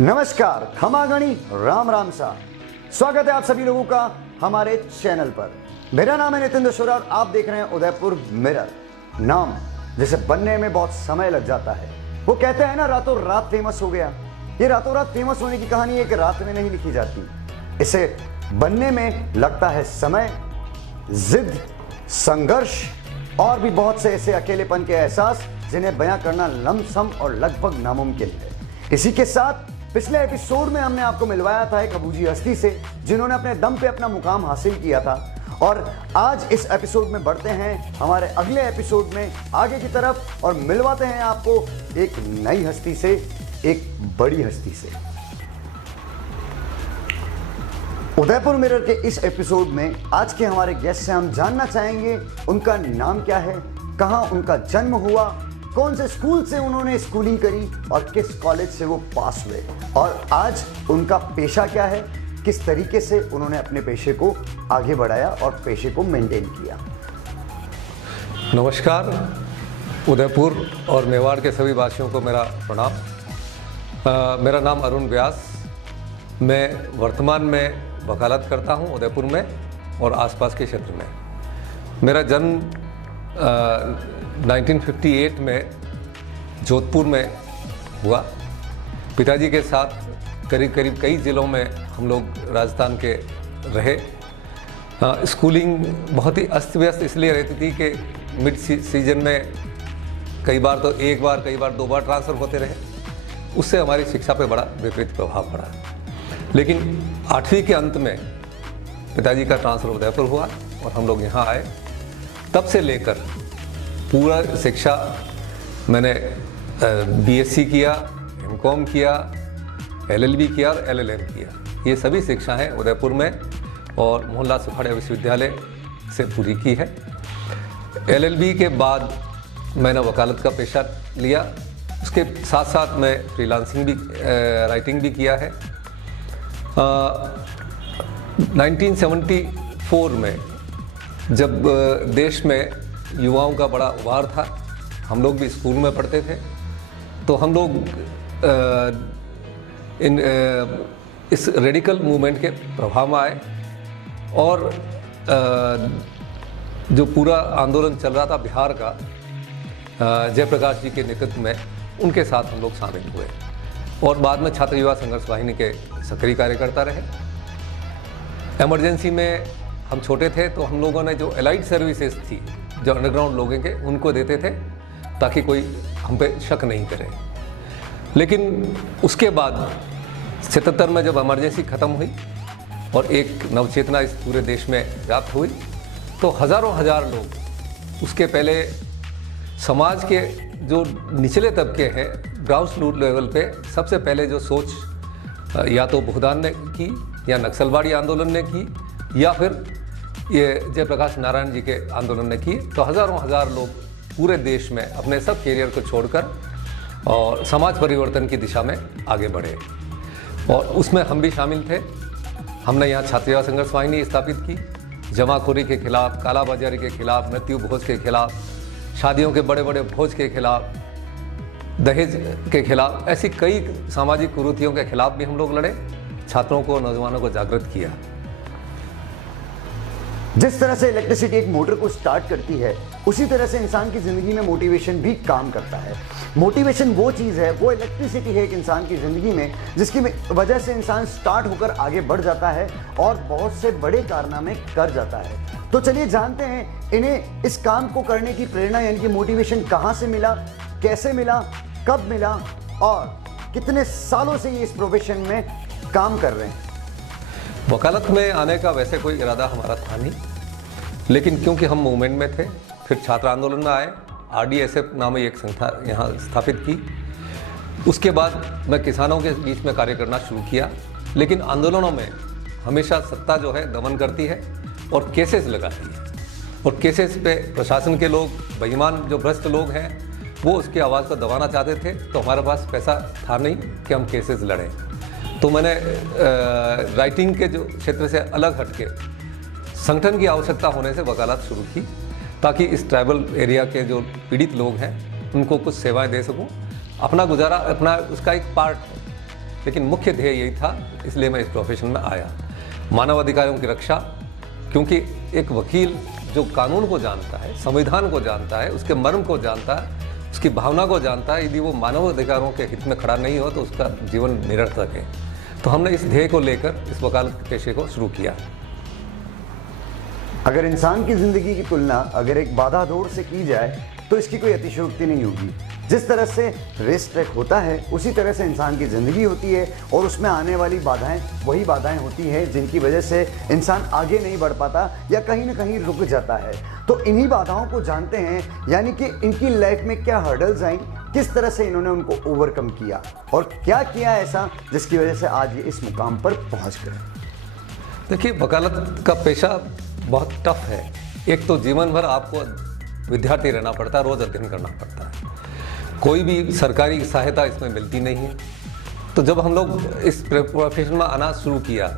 नमस्कार, खमागणी, राम राम सा। स्वागत है आप सभी लोगों का हमारे चैनल पर। मेरा नाम है नितिन दशोरा और आप देख रहे हैं उदयपुर मिरर। नाम जिसे बनने में बहुत समय लग जाता है। वो कहते हैं ना, रातों रात फेमस हो गया। ये रातों रात फेमस होने की कहानी एक रात में नहीं लिखी जाती। इसे बनने में लगता है समय, जिद, संघर्ष और भी बहुत से ऐसे अकेलेपन के एहसास जिन्हें बयां करना लमसम और लगभग नामुमकिन है। इसी के साथ पिछले एपिसोड में हमने आपको मिलवाया था एक अबूझी हस्ती से जिन्होंने अपने दम पे अपना मुकाम हासिल किया था। और आज इस एपिसोड में बढ़ते हैं हमारे अगले एपिसोड में आगे की तरफ और मिलवाते हैं आपको एक नई हस्ती से, एक बड़ी हस्ती से। उदयपुर मिरर के इस एपिसोड में आज के हमारे गेस्ट से हम जानना चाहेंगे उनका नाम क्या है, कहां उनका जन्म हुआ, कौन से स्कूल से उन्होंने स्कूलिंग करी और किस कॉलेज से वो पास हुए, और आज उनका पेशा क्या है, किस तरीके से उन्होंने अपने पेशे को आगे बढ़ाया और पेशे को मेंटेन किया। नमस्कार, उदयपुर और मेवाड़ के सभी वासियों को मेरा प्रणाम। मेरा नाम अरुण व्यास। मैं वर्तमान में वकालत करता हूं उदयपुर में और आसपास के क्षेत्र में। मेरा जन्म 1958 में जोधपुर में हुआ। पिताजी के साथ करीब करीब कई ज़िलों में हम लोग राजस्थान के रहे। स्कूलिंग बहुत ही अस्त व्यस्त इसलिए रहती थी कि मिड सीजन में कई बार तो एक बार, कई बार 2 बार ट्रांसफ़र होते रहे। उससे हमारी शिक्षा पे बड़ा विपरीत प्रभाव पड़ा। लेकिन 8वीं के अंत में पिताजी का ट्रांसफ़र उदयपुर हुआ और हम लोग यहाँ आए। तब से लेकर पूरा शिक्षा मैंने बीएससी किया, एमकॉम किया, एलएलबी किया और एलएलएम किया। ये सभी शिक्षाएं उदयपुर में और मोहनलाल सुखाड़िया विश्वविद्यालय से पूरी की है। एलएलबी के बाद मैंने वकालत का पेशा लिया। उसके साथ साथ मैं फ्रीलांसिंग भी, राइटिंग भी किया है। 1974 में जब देश में युवाओं का बड़ा उभार था, हम लोग भी स्कूल में पढ़ते थे, तो हम लोग इस रेडिकल मूवमेंट के प्रभाव में आए और जो पूरा आंदोलन चल रहा था बिहार का, जयप्रकाश जी के नेतृत्व में, उनके साथ हम लोग शामिल हुए और बाद में छात्र युवा संघर्ष वाहिनी के सक्रिय कार्यकर्ता रहे। इमरजेंसी में हम छोटे थे तो हम लोगों ने जो एलाइड सर्विसेज थी, जो अंडरग्राउंड लोगों के, उनको देते थे ताकि कोई हम पे शक नहीं करे। लेकिन उसके बाद 77 में जब इमरजेंसी ख़त्म हुई और एक नवचेतना इस पूरे देश में व्याप्त हुई, तो हज़ारों हजार लोग, उसके पहले समाज के जो निचले तबके हैं, ग्राउंड रूट लेवल पे सबसे पहले जो सोच या तो भूदान ने की, या नक्सलवाड़ी आंदोलन ने की, या फिर ये जयप्रकाश नारायण जी के आंदोलन ने की, तो हज़ारों हजार लोग पूरे देश में अपने सब कैरियर को छोड़कर और समाज परिवर्तन की दिशा में आगे बढ़े और उसमें हम भी शामिल थे। हमने यहाँ छात्र युवा संघर्ष वाहिनी स्थापित की, जमाखोरी के खिलाफ, कालाबाजारी के खिलाफ, मृत्यु भोज के खिलाफ, शादियों के बड़े बड़े भोज के खिलाफ, दहेज के खिलाफ, ऐसी कई सामाजिक कुरीतियों के खिलाफ भी हम लोग लड़े, छात्रों को, नौजवानों को जागृत किया। जिस तरह से इलेक्ट्रिसिटी एक मोटर को स्टार्ट करती है, उसी तरह से इंसान की ज़िंदगी में मोटिवेशन भी काम करता है। मोटिवेशन वो चीज़ है, वो इलेक्ट्रिसिटी है एक इंसान की ज़िंदगी में, जिसकी वजह से इंसान स्टार्ट होकर आगे बढ़ जाता है और बहुत से बड़े कारनामे कर जाता है। तो चलिए जानते हैं इन्हें इस काम को करने की प्रेरणा यानी कि मोटिवेशन कहाँ से मिला, कैसे मिला, कब मिला और कितने सालों से ये इस प्रोफेशन में काम कर रहे हैं। वकालत में आने का वैसे कोई इरादा हमारा था नहीं, लेकिन क्योंकि हम मूवमेंट में थे, फिर छात्र आंदोलन में आए, RDSF नामी एक संस्था यहाँ स्थापित की। उसके बाद मैं किसानों के बीच में कार्य करना शुरू किया, लेकिन आंदोलनों में हमेशा सत्ता जो है दमन करती है और केसेस लगाती है, और केसेस पे प्रशासन के लोग, बेईमान जो भ्रष्ट लोग हैं, वो उसकी आवाज़ को दबाना चाहते थे। तो हमारे पास पैसा था नहीं कि हम केसेस लड़ें। तो मैंने राइटिंग के जो क्षेत्र से अलग हटके संगठन की आवश्यकता होने से वकालत शुरू की, ताकि इस ट्राइबल एरिया के जो पीड़ित लोग हैं उनको कुछ सेवाएं दे सकूं। अपना गुजारा, अपना उसका एक पार्ट है। लेकिन मुख्य ध्येय यही था, इसलिए मैं इस प्रोफेशन में आया, मानव अधिकारों की रक्षा। क्योंकि एक वकील जो कानून को जानता है, संविधान को जानता है, उसके मर्म को जानता है, उसकी भावना को जानता है, यदि वो मानव अधिकारों के हित में खड़ा नहीं हो तो उसका जीवन निरर्थक है। तो हमने इस ध्येय को लेकर इस वकालत के पेशे को शुरू किया। अगर इंसान की जिंदगी की तुलना अगर एक बाधा दौड़ से की जाए तो इसकी कोई अतिशयोक्ति नहीं होगी। जिस तरह से रेस ट्रैक होता है उसी तरह से इंसान की ज़िंदगी होती है और उसमें आने वाली बाधाएं वही बाधाएं होती हैं जिनकी वजह से इंसान आगे नहीं बढ़ पाता या कहीं ना कहीं रुक जाता है। तो इन्हीं बाधाओं को जानते हैं, यानी कि इनकी लाइफ में क्या हर्डल्स आई, किस तरह से इन्होंने उनको ओवरकम किया और क्या किया ऐसा जिसकी वजह से आज ये इस मुकाम पर पहुँच गए। देखिए, वकालत का पेशा बहुत टफ है। एक तो जीवन भर आपको विद्यार्थी रहना पड़ता है, रोज़ अध्ययन करना पड़ता है, कोई भी सरकारी सहायता इसमें मिलती नहीं है। तो जब हम लोग इस प्रोफेशन में आना शुरू किया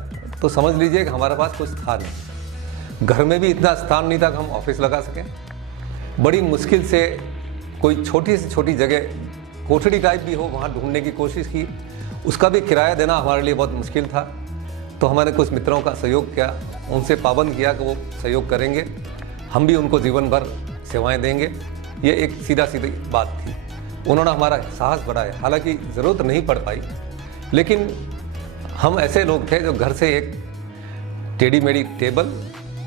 तो समझ लीजिए कि हमारे पास कुछ था नहीं, घर में भी इतना स्थान नहीं था कि हम ऑफिस लगा सकें। बड़ी मुश्किल से कोई छोटी से छोटी जगह, कोठड़ी टाइप भी हो, वहाँ ढूंढने की कोशिश की। उसका भी किराया देना हमारे लिए बहुत मुश्किल था। तो हमारे कुछ मित्रों का सहयोग किया, उनसे पाबंद किया कि वो सहयोग करेंगे, हम भी उनको जीवन भर सेवाएं देंगे। ये एक सीधा सीधी बात थी। उन्होंने हमारा साहस बढ़ाया, हालांकि ज़रूरत नहीं पड़ पाई, लेकिन हम ऐसे लोग थे जो घर से एक टेढ़ी मेढ़ी टेबल,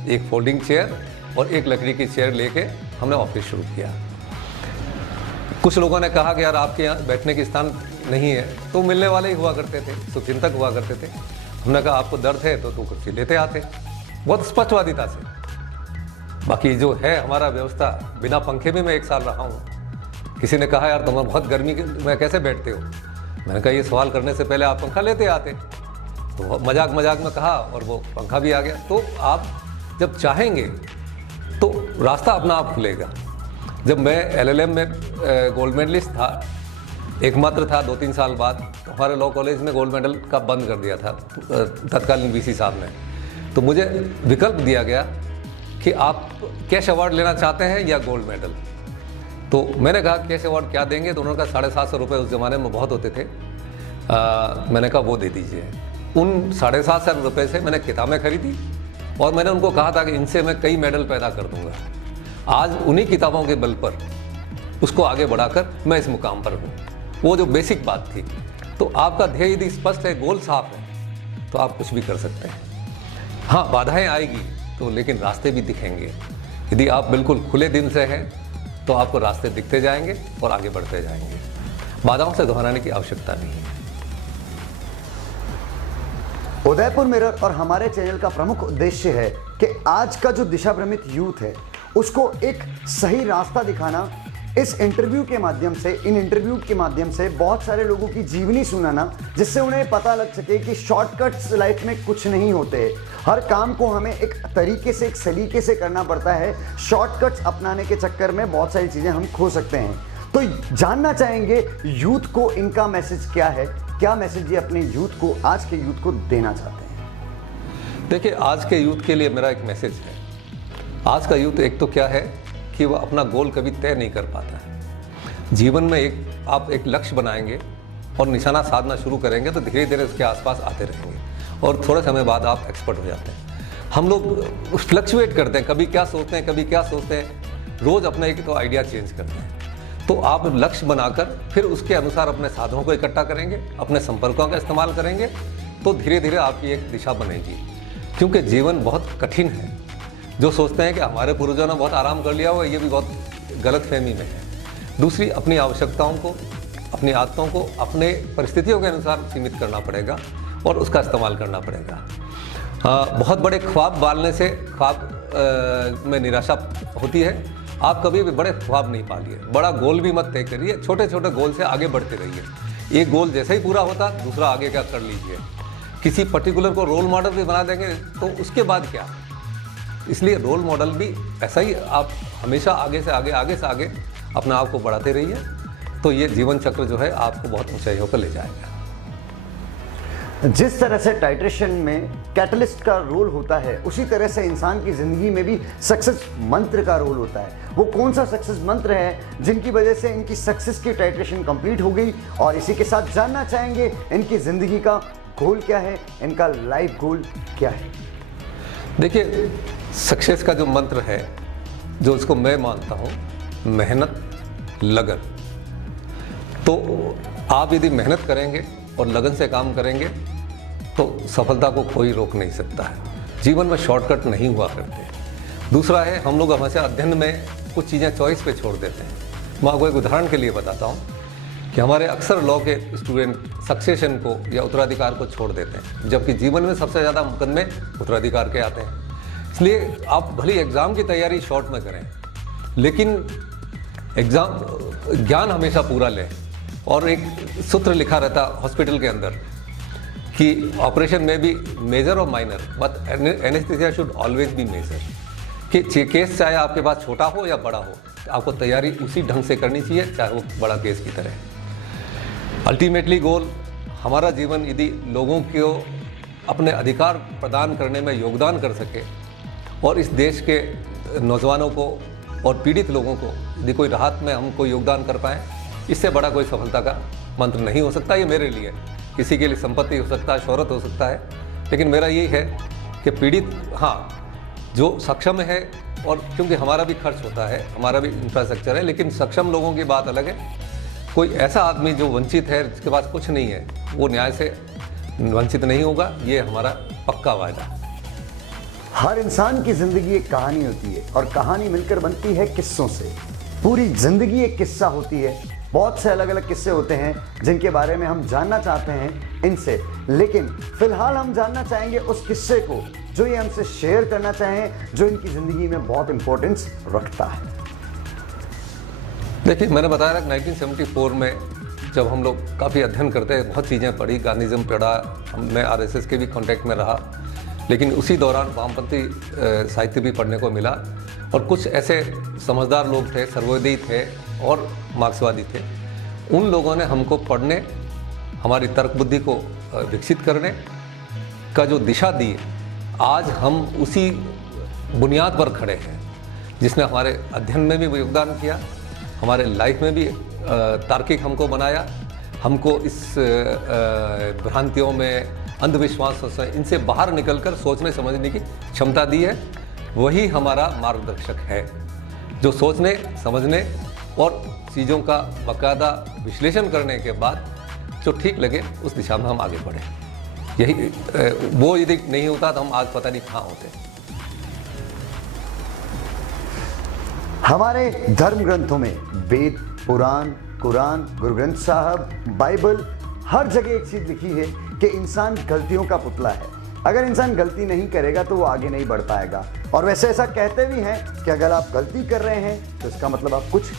एक फोल्डिंग चेयर और एक लकड़ी की चेयर लेके हमने ऑफिस शुरू किया। कुछ लोगों ने कहा कि यार आपके यहाँ बैठने की स्थान नहीं है, तो मिलने वाले ही हुआ करते थे, शुभचिंतक हुआ करते थे। हमने कहा आपको दर्द है तो कुर्सी लेते आते, बहुत स्पष्टवादिता से। बाकी जो है हमारा व्यवस्था, बिना पंखे में मैं 1 साल रहा हूँ। किसी ने कहा यार तुम बहुत गर्मी में कैसे बैठते हो, मैंने कहा ये सवाल करने से पहले आप पंखा लेते आते। तो मजाक मजाक में कहा और वो पंखा भी आ गया। तो आप जब चाहेंगे तो रास्ता अपना आप खुलेगा। जब मैं LLM में गोल्ड मेडलिस्ट था, एकमात्र था, 2-3 साल बाद तो हमारे लॉ कॉलेज में गोल्ड मेडल का बंद कर दिया था तत्कालीन VC साहब ने। तो मुझे विकल्प दिया गया कि आप कैश अवार्ड लेना चाहते हैं या गोल्ड मेडल। तो मैंने कहा कैश अवार्ड क्या देंगे, तो उन्होंने कहा 750 रुपये उस ज़माने में बहुत होते थे। मैंने कहा वो दे दीजिए। उन 750 रुपये से मैंने किताबें खरीदी और मैंने उनको कहा था कि इनसे मैं कई मेडल पैदा कर दूंगा। आज उन्हीं किताबों के बल पर उसको आगे बढ़ाकर मैं इस मुकाम पर हूँ। वो जो बेसिक बात थी। तो आपका ध्येय यदि स्पष्ट है, गोल साफ है, तो आप कुछ भी कर सकते हैं। हाँ, बाधाएं आएगी तो, लेकिन रास्ते भी दिखेंगे। यदि आप बिल्कुल खुले दिल से हैं तो आपको रास्ते दिखते जाएंगे और आगे बढ़ते जाएंगे। बाधाओं से घबराने की आवश्यकता नहीं है। उदयपुर मिरर और हमारे चैनल का प्रमुख उद्देश्य है कि आज का जो दिशा भ्रमित यूथ है उसको एक सही रास्ता दिखाना। इस इंटरव्यू के माध्यम से, इन इंटरव्यू के माध्यम से बहुत सारे लोगों की जीवनी सुनाना, जिससे उन्हें पता लग सके कि शॉर्टकट्स लाइफ में कुछ नहीं होते। हर काम को हमें एक तरीके से, एक सलीके से करना पड़ता है। शॉर्टकट्स अपनाने के चक्कर में बहुत सारी चीज़ें हम खो सकते हैं। तो जानना चाहेंगे यूथ को इनका मैसेज क्या है, क्या मैसेज ये अपने यूथ को, आज के यूथ को देना चाहते हैं। देखिए, आज के यूथ के लिए मेरा एक मैसेज है। आज का यूथ एक तो क्या है कि वह अपना गोल कभी तय नहीं कर पाता है। जीवन में आप एक लक्ष्य बनाएंगे और निशाना साधना शुरू करेंगे तो धीरे धीरे उसके आसपास आते रहेंगे और थोड़े समय बाद आप एक्सपर्ट हो जाते हैं। हम लोग फ्लक्चुएट करते हैं, कभी क्या सोचते हैं, कभी क्या सोचते हैं, रोज़ अपना एक तो आइडिया चेंज करते हैं। तो आप लक्ष्य बनाकर फिर उसके अनुसार अपने साधनों को इकट्ठा करेंगे, अपने संपर्कों का इस्तेमाल करेंगे, तो धीरे धीरे आपकी एक दिशा बनेगी। क्योंकि जीवन बहुत कठिन है। जो सोचते हैं कि हमारे पूर्वजों ने बहुत आराम कर लिया हो, ये भी बहुत गलतफहमी में है। दूसरी, अपनी आवश्यकताओं को, अपनी आदतों को अपने परिस्थितियों के अनुसार सीमित करना पड़ेगा और उसका इस्तेमाल करना पड़ेगा। बहुत बड़े ख्वाब पालने से ख्वाब में निराशा होती है। आप कभी भी बड़े ख्वाब नहीं पालिए, बड़ा गोल भी मत तय करिए, छोटे छोटे गोल से आगे बढ़ते रहिए। एक गोल जैसे ही पूरा होता, दूसरा आगे का कर लीजिए। किसी पर्टिकुलर को रोल मॉडल भी बना देंगे तो उसके बाद क्या। इसलिए रोल मॉडल भी ऐसा ही, आप हमेशा आगे से आगे अपने आप को बढ़ाते रहिए, तो ये जीवन चक्र जो है आपको बहुत ऊंचाइयों पर ले जाएगा। जिस तरह से टाइट्रेशन में कैटलिस्ट का रोल होता है, उसी तरह से इंसान की ज़िंदगी में भी सक्सेस मंत्र का रोल होता है। वो कौन सा सक्सेस मंत्र है जिनकी वजह से इनकी सक्सेस की टाइट्रेशन कंप्लीट हो गई, और इसी के साथ जानना चाहेंगे इनकी ज़िंदगी का गोल क्या है, इनका लाइफ गोल क्या है। देखिए, सक्सेस का जो मंत्र है, जो उसको मैं मानता हूँ, मेहनत, लगन। तो आप यदि मेहनत करेंगे और लगन से काम करेंगे तो सफलता को कोई रोक नहीं सकता है। जीवन में शॉर्टकट नहीं हुआ करते। दूसरा है, हम लोग हमेशा अध्ययन में कुछ चीज़ें चॉइस पे छोड़ देते हैं। मैं आपको एक उदाहरण के लिए बताता हूँ कि हमारे अक्सर लॉ के स्टूडेंट सक्सेशन को या उत्तराधिकार को छोड़ देते हैं, जबकि जीवन में सबसे ज़्यादा मुकदमे उत्तराधिकार के आते हैं। इसलिए आप भले एग्ज़ाम की तैयारी शॉर्ट में करें, लेकिन एग्ज़ाम ज्ञान हमेशा पूरा लें। और एक सूत्र लिखा रहता हॉस्पिटल के अंदर कि ऑपरेशन में भी मेजर और minor, but anaesthesia should always be major. कि केस चाहे आपके पास छोटा हो या बड़ा हो, आपको तैयारी उसी ढंग से करनी चाहिए, चाहे वो बड़ा केस की तरह। अल्टीमेटली गोल, हमारा जीवन यदि लोगों को अपने अधिकार प्रदान करने में योगदान कर सके और इस देश के नौजवानों को और पीड़ित लोगों को यदि कोई राहत में हम कोई योगदान कर पाएँ, इससे बड़ा कोई सफलता का मंत्र नहीं हो सकता। ये मेरे लिए, किसी के लिए संपत्ति हो सकता है, शोहरत हो सकता है, लेकिन मेरा यही है कि पीड़ित, हाँ, जो सक्षम है, और क्योंकि हमारा भी खर्च होता है, हमारा भी इंफ्रास्ट्रक्चर है, लेकिन सक्षम लोगों की बात अलग है। कोई ऐसा आदमी जो वंचित है, जिसके पास कुछ नहीं है, वो न्याय से वंचित नहीं होगा, ये हमारा पक्का वायदा। हर इंसान की ज़िंदगी एक कहानी होती है, और कहानी मिलकर बनती है किस्सों से। पूरी ज़िंदगी एक किस्सा होती है। बहुत से अलग अलग किस्से होते हैं जिनके बारे में हम जानना चाहते हैं इनसे, लेकिन फिलहाल हम जानना चाहेंगे उस किस्से को जो ये हमसे शेयर करना चाहें, जो इनकी ज़िंदगी में बहुत इंपॉर्टेंस रखता है। देखिए, मैंने बताया था 1974 में जब हम लोग काफ़ी अध्ययन करते हैं, बहुत चीज़ें पढ़ी, गांधीज़म पढ़ा, मैं RSS के भी कांटेक्ट में रहा, लेकिन उसी दौरान वामपंथी साहित्य भी पढ़ने को मिला। और कुछ ऐसे समझदार लोग थे, सर्वोदयी थे और मार्क्सवादी थे। उन लोगों ने हमको पढ़ने, हमारी तर्क बुद्धि को विकसित करने का जो दिशा दी, आज हम उसी बुनियाद पर खड़े हैं, जिसने हमारे अध्ययन में भी योगदान किया, हमारे लाइफ में भी तार्किक हमको बनाया, हमको इस भ्रांतियों में, अंधविश्वासों से, इनसे बाहर निकलकर सोचने समझने की क्षमता दी है। वही हमारा मार्गदर्शक है, जो सोचने, समझने और चीज़ों का बाकायदा विश्लेषण करने के बाद जो ठीक लगे उस दिशा में हम आगे बढ़ें। यही वो यदि नहीं होता तो हम आज पता नहीं कहाँ होते। हमारे धर्म ग्रंथों में वेद, पुराण, कुरान, गुरु ग्रंथ साहब, बाइबल, हर जगह एक चीज़ लिखी है कि इंसान गलतियों का पुतला है। अगर इंसान गलती नहीं करेगा तो वो आगे नहीं बढ़ पाएगा। और वैसे ऐसा कहते भी हैं कि अगर आप गलती कर रहे हैं तो इसका मतलब आप कुछ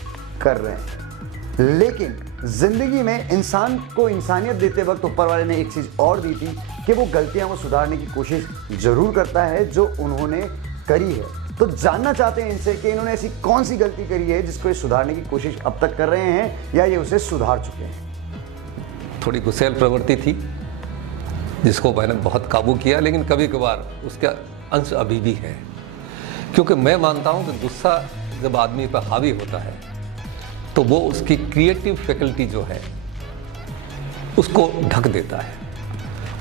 कर रहे हैं। लेकिन ज़िंदगी में इंसान को इंसानियत देते वक्त ऊपर वाले ने एक चीज़ और दी थी कि वो गलतियां वो सुधारने की कोशिश ज़रूर करता है जो उन्होंने करी है। तो जानना चाहते हैं इनसे कि इन्होंने ऐसी कौन सी गलती करी है जिसको ये सुधारने की कोशिश अब तक कर रहे हैं, या ये उसे सुधार चुके हैं। थोड़ी गुस्सैल प्रवृत्ति थी जिसको मैंने बहुत काबू किया, लेकिन कभी कभार उसका अंश अभी भी है। क्योंकि मैं मानता हूँ कि गुस्सा जब आदमी पर हावी होता है तो वो उसकी क्रिएटिव फैकल्टी जो है उसको ढक देता है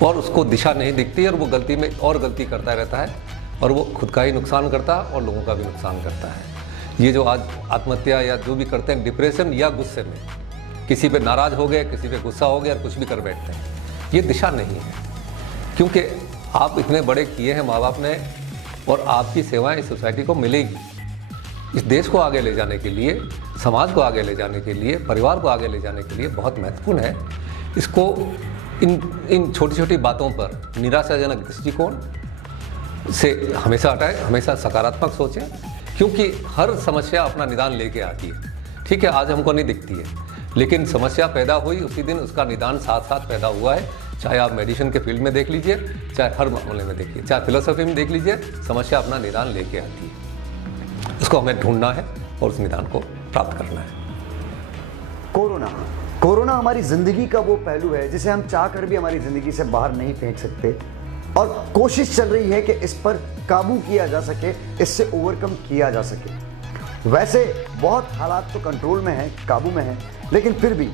और उसको दिशा नहीं दिखती, और वो गलती में और गलती करता रहता है, और वो खुद का ही नुकसान करता है और लोगों का भी नुकसान करता है। ये जो आज आत्महत्या या जो भी करते हैं डिप्रेशन या गुस्से में, किसी पे नाराज़ हो गए, किसी पे गुस्सा हो गया, कुछ भी कर बैठते हैं, ये दिशा नहीं है। क्योंकि आप इतने बड़े किए हैं माँ बाप ने, और आपकी सेवाएं इस सोसाइटी को मिलेगी। इस देश को आगे ले जाने के लिए, समाज को आगे ले जाने के लिए, परिवार को आगे ले जाने के लिए बहुत महत्वपूर्ण है। इसको इन छोटी छोटी बातों पर निराशाजनक दृष्टिकोण से हमेशा हटाएं, हमेशा सकारात्मक सोचें, क्योंकि हर समस्या अपना निदान लेके आती है। ठीक है, आज हमको नहीं दिखती है, लेकिन समस्या पैदा हुई उसी दिन उसका निदान साथ साथ पैदा हुआ है। चाहे आप मेडिसिन के फील्ड में देख लीजिए, चाहे हर मामले में देखिए, चाहे फिलोसफी में देख लीजिए, समस्या अपना निदान लेके आती है। उसको हमें ढूंढना है और उस निदान को प्राप्त करना है। कोरोना हमारी ज़िंदगी का वो पहलू है जिसे हम चाह कर भी हमारी ज़िंदगी से बाहर नहीं फेंक सकते। और कोशिश चल रही है कि इस पर काबू किया जा सके, इससे ओवरकम किया जा सके। वैसे बहुत हालात तो कंट्रोल में है, काबू में है, लेकिन फिर भी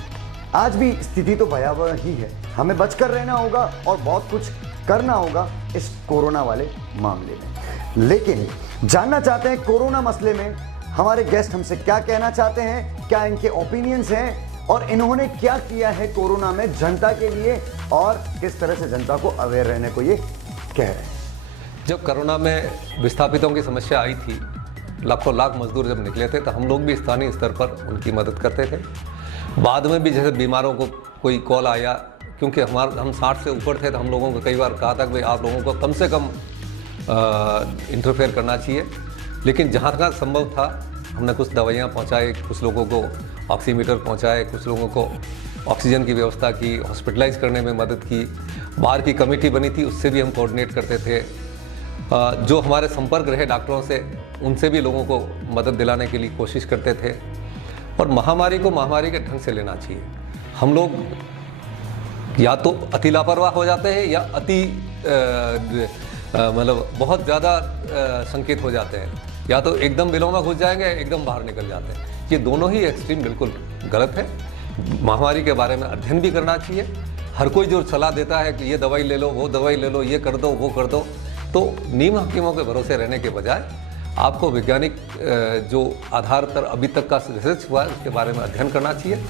आज भी स्थिति तो भयावह ही है। हमें बचकर रहना होगा और बहुत कुछ करना होगा इस कोरोना वाले मामले में। लेकिन जानना चाहते हैं कोरोना मसले में हमारे गेस्ट हमसे क्या कहना चाहते हैं, क्या इनके ओपिनियंस हैं और इन्होंने क्या किया है कोरोना में जनता के लिए और किस तरह से जनता को अवेयर रहने को ये कह रहे हैं। जब कोरोना में विस्थापितों की समस्या आई थी, लाखों लाख मजदूर जब निकले थे, तो हम लोग भी स्थानीय स्तर पर उनकी मदद करते थे। बाद में भी जैसे बीमारों को कोई कॉल आया, क्योंकि हम 60 से ऊपर थे, तो हम लोगों को कई बार कहा था कि भाई आप लोगों को कम से कम इंटरफेयर करना चाहिए। लेकिन जहाँ तक संभव था हमने कुछ दवाइयाँ पहुँचाए, कुछ लोगों को ऑक्सीमीटर पहुँचाए, कुछ लोगों को ऑक्सीजन की व्यवस्था की, हॉस्पिटलाइज करने में मदद की। बाहर की कमेटी बनी थी, उससे भी हम कोऑर्डिनेट करते थे। जो हमारे संपर्क रहे डॉक्टरों से, उनसे भी लोगों को मदद दिलाने के लिए कोशिश करते थे। और महामारी को महामारी के ढंग से लेना चाहिए। हम लोग या तो अति लापरवाह हो जाते हैं या अति मतलब बहुत ज़्यादा संकेत हो जाते हैं, या तो एकदम बिलों में घुस जाएंगे, एकदम बाहर निकल जाते हैं। ये दोनों ही एक्सट्रीम बिल्कुल गलत है। महामारी के बारे में अध्ययन भी करना चाहिए। हर कोई जो सलाह देता है कि ये दवाई ले लो, वो दवाई ले लो, ये कर दो, वो कर दो, तो नीम हकीमों के भरोसे रहने के बजाय आपको वैज्ञानिक जो आधार पर अभी तक का रिसर्च हुआ है उसके बारे में अध्ययन करना चाहिए।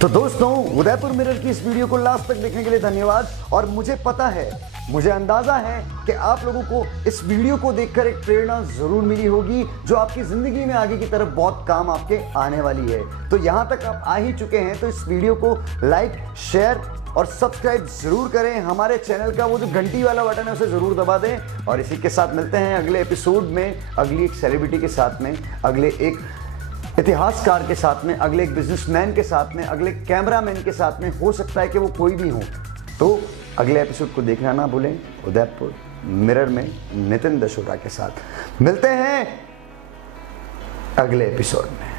तो दोस्तों, उदयपुर मिरर की इस वीडियो को लास्ट तक देखने के लिए धन्यवाद। और मुझे पता है, मुझे अंदाजा है कि आप लोगों को इस वीडियो को देखकर एक प्रेरणा जरूर मिली होगी जो आपकी जिंदगी में आगे की तरफ बहुत काम आपके आने वाली है। तो यहां तक आप आ ही चुके हैं तो इस वीडियो को लाइक, शेयर और सब्सक्राइब जरूर करें। हमारे चैनल का वो जो घंटी वाला बटन है उसे जरूर दबा दें। और इसी के साथ मिलते हैं अगले एपिसोड में, अगली एक सेलिब्रिटी के साथ में, अगले एक इतिहासकार के साथ में, अगले एक बिजनेसमैन के साथ में, अगले कैमरामैन के साथ में। हो सकता है कि वो कोई भी हो। तो अगले एपिसोड को देखना ना भूलें। उदयपुर मिरर में नितिन दशोरा के साथ मिलते हैं अगले एपिसोड में।